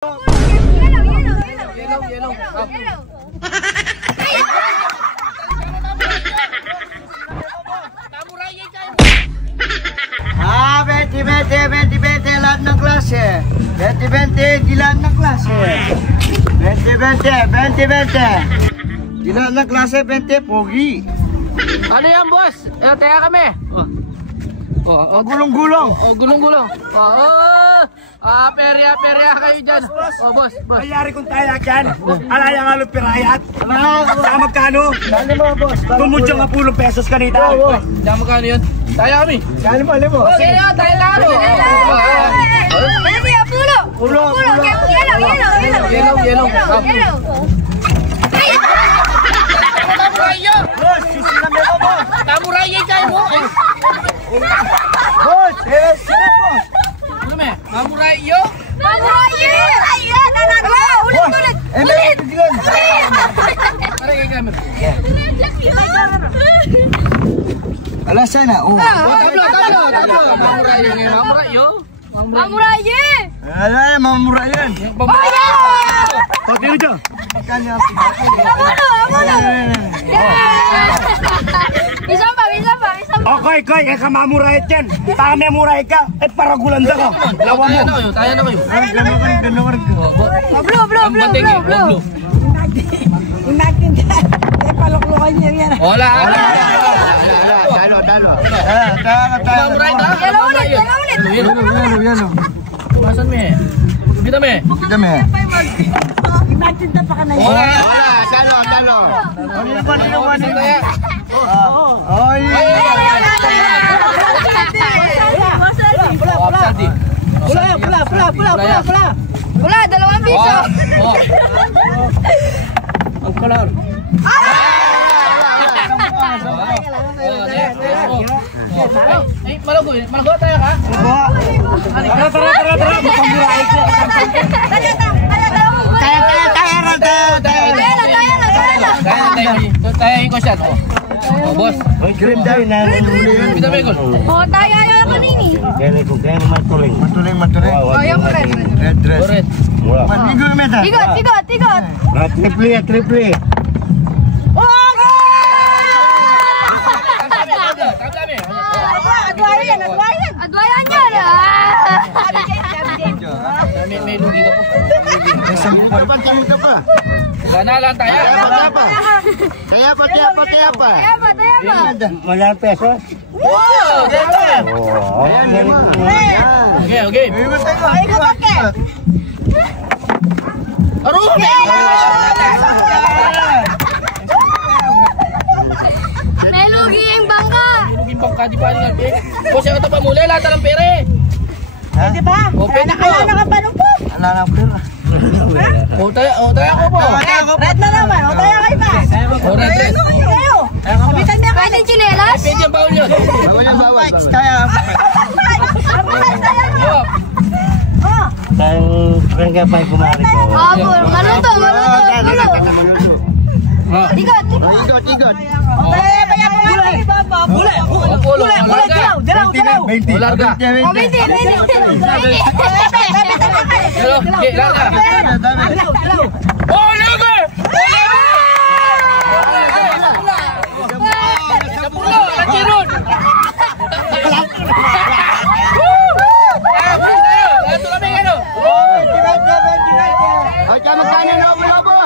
Yellow. Ah, 20 lahat ng klase. 20 di lahat ng klase. 20 di lahat ng klase, 20 pogi. Ano yan, boss? Teka kami. Gulong-gulong. Gulong-gulong. Perya kayo dyan. Boss. Kayari kong tayo dyan. Alayang along pirayat. Saka magkano? Dali mo, boss. Tumudyang 10 pesos kanita. Diyan magkano yun? Tayo kami. Dali mo. Okay, tayo na kami. Pulo. Yellow. Boss, sisinami mo, boss. Tamurayan kayo mo. Boss, sino, boss? Ano me? Tamurayo? Ulit. Yun. Pare kay camera. Alas sana. Tablo. Tamurayo. Ala, mamura yan. Pati rin dyan. Kanya. Bisa pa. Okay, eka mamurayat yan. Tama muray ka. Paragulan ka. Lawa mo. Tayo na kayo. Ganun. Blue. Inakin ka. Paluklukan niya yan. Wala. Dalo. Tamuray ka? Yellow ulit. Yan. Masan me? Kita me. Dami. Inakin ka pa ka na Wala. Dalo. Ano ba? Pula, 2 piso. Ang color. Malago tayo ka? Tara. Mapamuray ka. Tayo ko siya. Boss. Green dye na. Kita me ko. Tayo ayaw ka nini. Kaya matuling. Matuling. Ayaw mo rin. Red dress. Correct. Manigo yung meta. Tigot. Triple. Adwayan yan. May lugi ka po. Sampu pa. Ganalan tayo. Kaya pa. Malang pesos. Okay. Aro! May lugi yung bangka. Luging bangka di pa natin. Boss, yung ito pa muli, lahat ng pere. Pwede ba? Pwede po. Ano ka pa nung po? Ala na pera. Tayo ako po. Red na naman. Tayo kayo ba? Red. Kapitan niya kayo ng chinelas? Pwede yung baon yun. Bawal. Kaya. Kaya ka pa kumari ko. Maluto. Tigot. Tigot. Dalaw. Larga. O, 20. Oh, larga! Ay, magkano na ako?